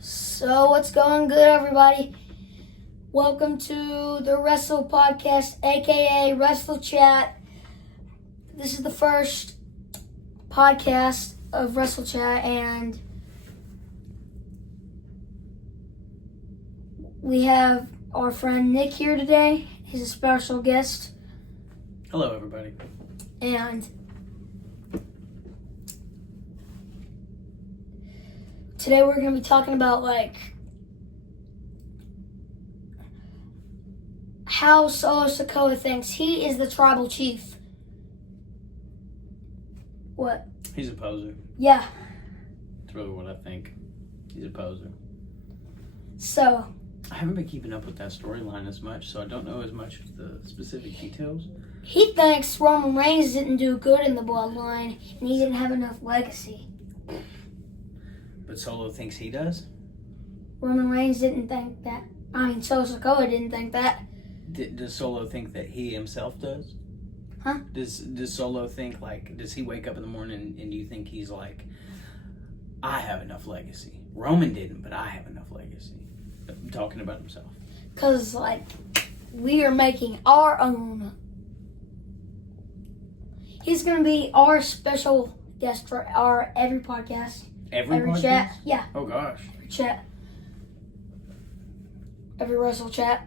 So what's going good, everybody? Welcome to the Wrestle podcast, aka Wrestlechat. This is the first podcast of Wrestlechat, and we have our friend Nick here today. He's a special guest. Hello, everybody. And today we're going to be talking about, how Solo Sikoa thinks he is the tribal chief. What? He's a poser. Yeah. That's really what I think. He's a poser. So, I haven't been keeping up with that storyline as much, so I don't know as much of the specific details. he thinks Roman Reigns didn't do good in the bloodline, and he didn't have enough legacy. But Solo thinks he does? Roman Reigns didn't think that. Solo Sikoa didn't think that. Does Solo think that he himself does? Huh? Does Solo think, does he wake up in the morning and you think he's like, I have enough legacy? Roman didn't, but I have enough legacy. I'm talking about himself. Because, we are making our own. He's going to be our special guest for our every podcast. Every podcast? Chat. Yeah. Oh, gosh. Every chat. Every Wrestle chat.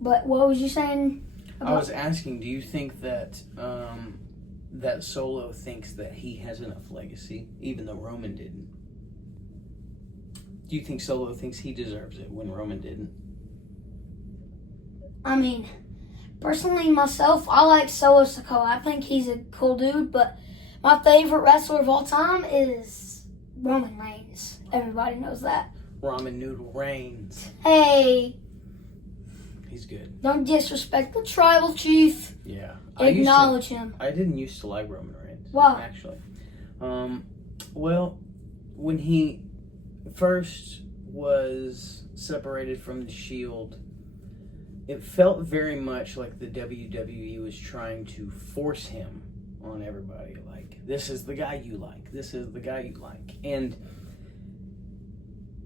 But what was you saying about? I was asking, do you think that that Solo thinks that he has enough legacy, even though Roman didn't? Do you think Solo thinks he deserves it when Roman didn't? Personally, myself, I like Solo Sikoa. I think he's a cool dude, but my favorite wrestler of all time is Roman Reigns. Everybody knows that. Ramen Noodle Reigns. Hey, He's good. don't disrespect the tribal chief. Yeah. Acknowledge him. I didn't used to like Roman Reigns. Why? Actually. Well, when he first was separated from the Shield, it felt very much like the WWE was trying to force him on everybody. Like, this is the guy you like. This is the guy you like. And,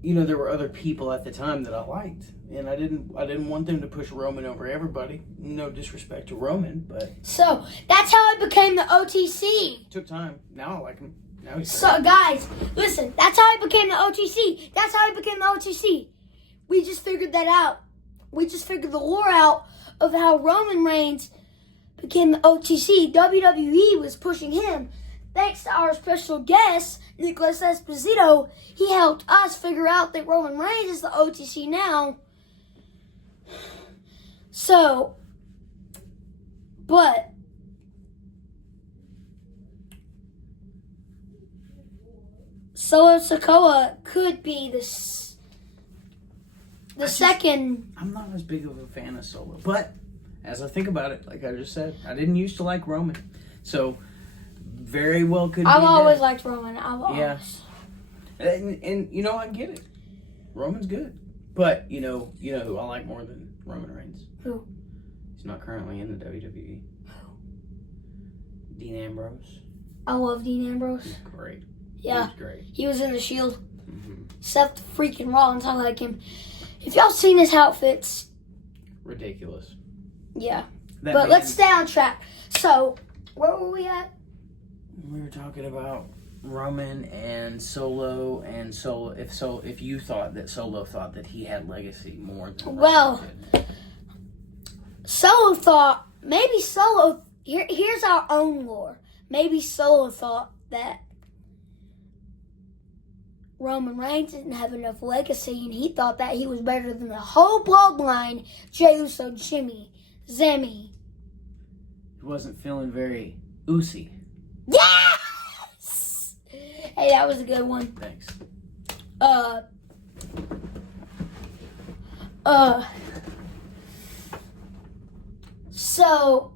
there were other people at the time that I liked. And I didn't want them to push Roman over everybody. No disrespect to Roman, but... So, that's how he became the OTC. It took time. Now I like him. Now he's So, guys, listen, that's how he became the OTC. That's how he became the OTC. We just figured that out. We just figured the lore out of how Roman Reigns became the OTC. WWE was pushing him. Thanks to our special guest, Nicholas Esposito, he helped us figure out that Roman Reigns is the OTC now. So, but Solo Sikoa could be the second. I'm not as big of a fan of Solo, but as I think about it, like I just said, I didn't used to like Roman, so very well could be. I've always that. liked Roman. Yeah. And I get it. Roman's good, but you know who I like more than Roman Reigns? Who? He's not currently in the WWE. Who? Dean Ambrose. I love Dean Ambrose. He's great. Yeah. He's great. He was in the Shield. Mm-hmm. Seth freaking Rollins, I like him. If y'all seen his outfits, Ridiculous. yeah. That But man- let's stay on track. So, where were we at? We were talking about Roman and Solo, if you thought that Solo thought that he had legacy more than Well, Roman did. Solo thought, maybe Solo, here's our own lore. Maybe Solo thought that Roman Reigns didn't have enough legacy, and he thought that he was better than the whole bloodline, Jey Uso, Jimmy, Zemi. He wasn't feeling very oozy. Yes! Hey, that was a good one. Thanks. So,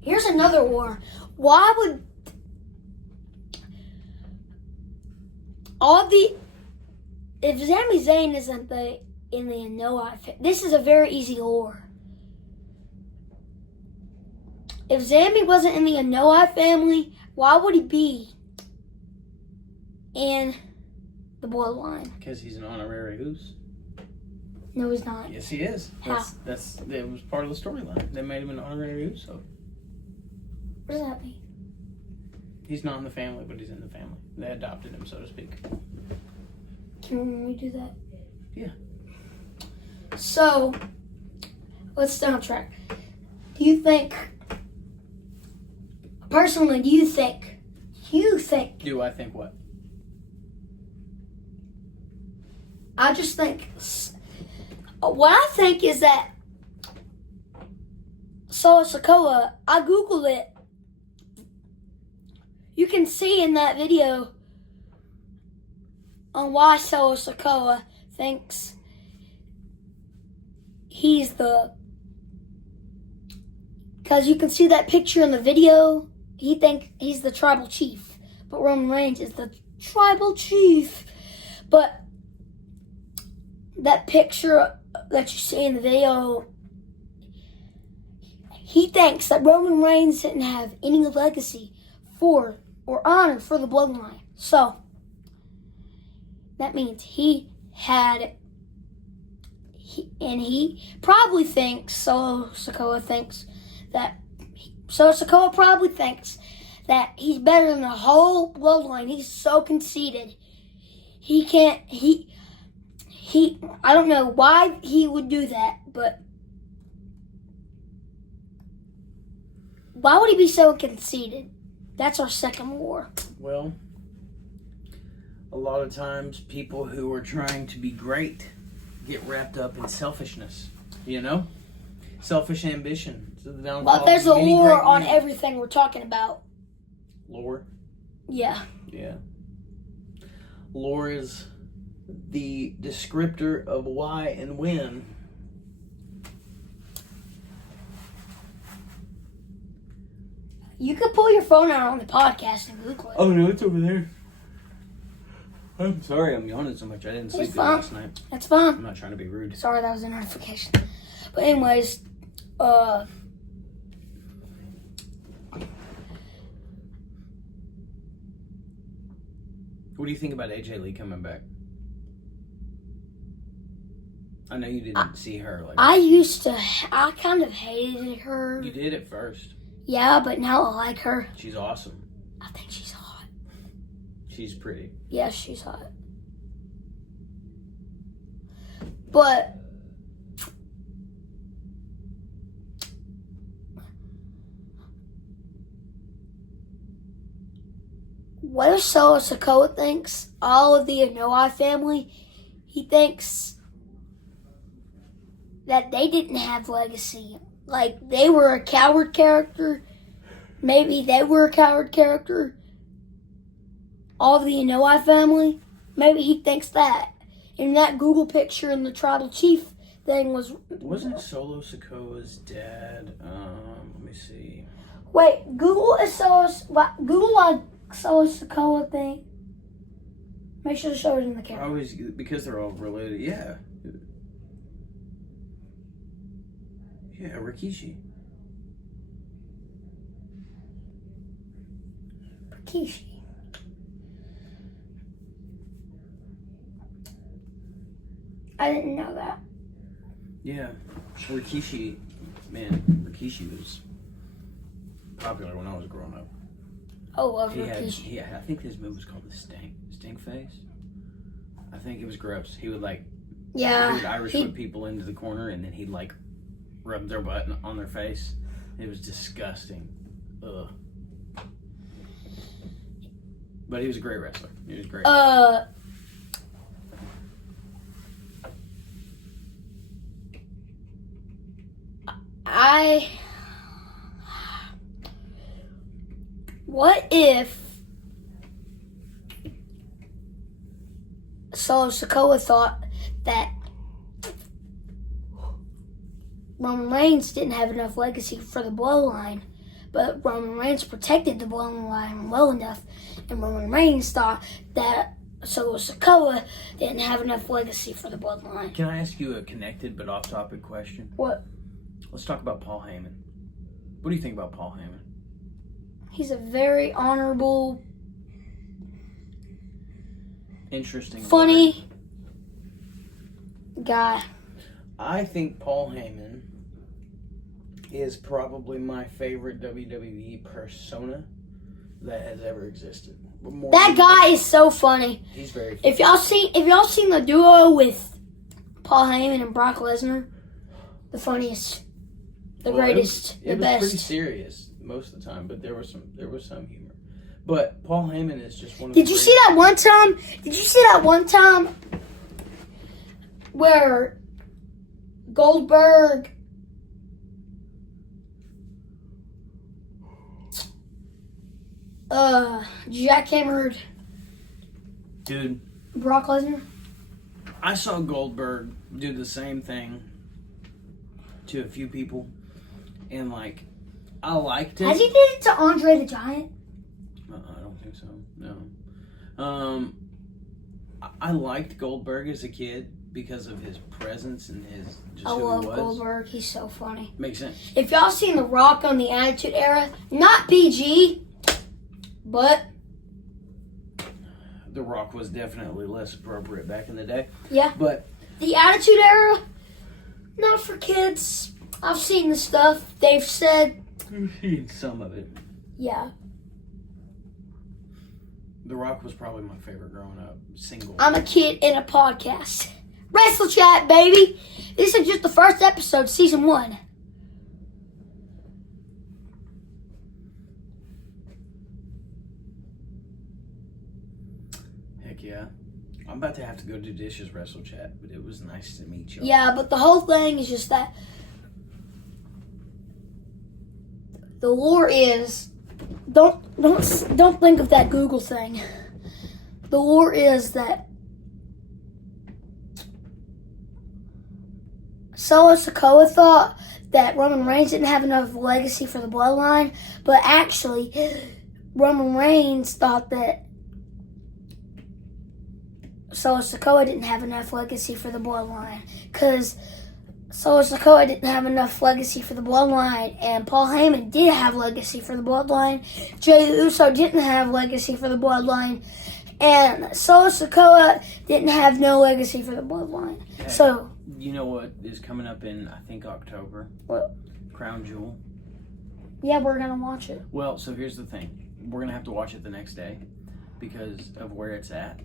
here's another war. Why would if Sami Zayn isn't in the no outfit, this is a very easy lore. if Zambi wasn't in the Anoa'i family, why would he be in the bloodline? Because he's an honorary who's? No, he's not. Yes, he is. How? It was part of the storyline. They made him an honorary who's. So What does that mean? he's not in the family, but he's in the family. They adopted him, so to speak. Can we do that? Yeah. So, let's stay on track. Do you think, personally, do you think, Do I think what? I just think, what I think is that Solo Sikoa, I Googled it. You can see in that video on why Solo Sikoa thinks he's the... Because you can see that picture in the video. He thinks he's the tribal chief. But Roman Reigns is the tribal chief. But that picture that you see in the video, he thinks that Roman Reigns didn't have any legacy for or honor for the bloodline. So, that means he probably thinks, Solo Sikoa probably thinks that he's better than the whole bloodline. He's so conceited. I don't know why he would do that, but why would he be so conceited? That's our second war. Well, a lot of times people who are trying to be great get wrapped up in selfishness, you know? Selfish ambition. So the downfall But there's a of any lore great on man. everything we're talking about. Lore? Yeah. Yeah. Lore is the descriptor of why and when. You could pull your phone out on the podcast and Google it. Oh no, it's over there. I'm sorry I'm yawning so much. I didn't sleep It's good fine. last night. That's fine. I'm not trying to be rude. Sorry, that was a notification. But anyways, What do you think about AJ Lee coming back? I know you didn't see her. I kind of hated her. You did at first. Yeah, but now I like her. She's awesome. I think she's hot. She's pretty. Yes, she's hot. But what if Solo Sikoa thinks all of the Anoa'i family, he thinks that they didn't have legacy. Like, they were a coward character. Maybe they were a coward character. All of the Anoa'i family. Maybe he thinks that. And that Google picture in the tribal chief thing was... Wasn't Solo Sikoa's dad? Let me see. Wait, Google Solo Sikoa thing. Make sure to show it in the camera. Always, because they're all related. Yeah. Yeah, Rikishi. Rikishi. I didn't know that. Yeah. Rikishi, man, Rikishi was popular when I was growing up. Oh, love He had, Rikishi. I think his move was called the stink face. I think it was gross. He would he would Irish whip people into the corner and then he'd rub their butt on their face. It was disgusting. Ugh. But he was a great wrestler. He was great. What if Solo Sikoa thought that Roman Reigns didn't have enough legacy for the bloodline, but Roman Reigns protected the bloodline well enough, and Roman Reigns thought that Solo Sikoa didn't have enough legacy for the bloodline. Can I ask you a connected but off-topic question? What? Let's talk about Paul Heyman. What do you think about Paul Heyman? He's a very honorable, Interesting. funny guy. I think Paul Heyman is probably my favorite WWE persona that has ever existed. That guy is so funny. He's very funny. If y'all seen the duo with Paul Heyman and Brock Lesnar, the funniest, the greatest, the it was best. pretty serious most of the time, but there was some humor. But Paul Heyman is just one of Did you see that one time? Did you see that one time where Goldberg jackhammered Dude, Brock Lesnar? I saw Goldberg do the same thing to a few people, and like, I liked it. Has he did it to Andre the Giant? I don't think so. No. I liked Goldberg as a kid because of his presence and his just I who love he was. Goldberg. He's so funny. Makes sense. If y'all seen The Rock on the Attitude Era, not PG, but The Rock was definitely less appropriate back in the day. yeah. But The Attitude Era, not for kids. I've seen the stuff they've said. I've seen some of it. Yeah. The Rock was probably my favorite growing up. Single. I'm a kid in a podcast. Wrestlechat, baby. This is just the first episode, season 1. Heck yeah. I'm about to have to go do dishes, Wrestlechat, but it was nice to meet you. Yeah, but the whole thing is just that the lore is don't think of that Google thing. The lore is that Solo Sikoa thought that Roman Reigns didn't have enough legacy for the bloodline, but actually Roman Reigns thought that Solo Sikoa didn't have enough legacy for the bloodline because Solo Sikoa didn't have enough legacy for the bloodline, and Paul Heyman did have legacy for the bloodline. Jey Uso didn't have legacy for the bloodline, and Solo Sikoa didn't have no legacy for the bloodline. Hey, So, you know what is coming up in, I think, October? What? Crown Jewel. yeah, we're gonna watch it. Well, so here's the thing. We're going to have to watch it the next day because of where it's at.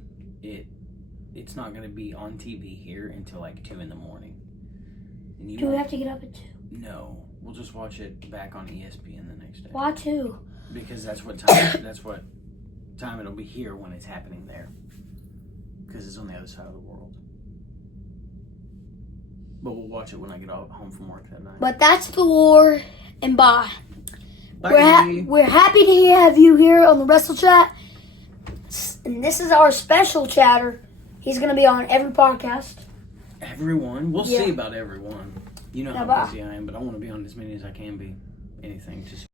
It's not going to be on TV here until like 2 in the morning. And Do we have to get up at 2? No, we'll just watch it back on ESPN the next day. Why 2? Because that's what time it'll be here when it's happening there. Because it's on the other side of the world. But we'll watch it when I get home from work that night. But that's the lore, and bye. Bye. We're happy to have you here on the Wrestlechat. And this is our special chatter. He's going to be on every podcast. Everyone? We'll Yeah. see about everyone. You know Now, how bye. busy I am, but I want to be on as many as I can be. Anything. Just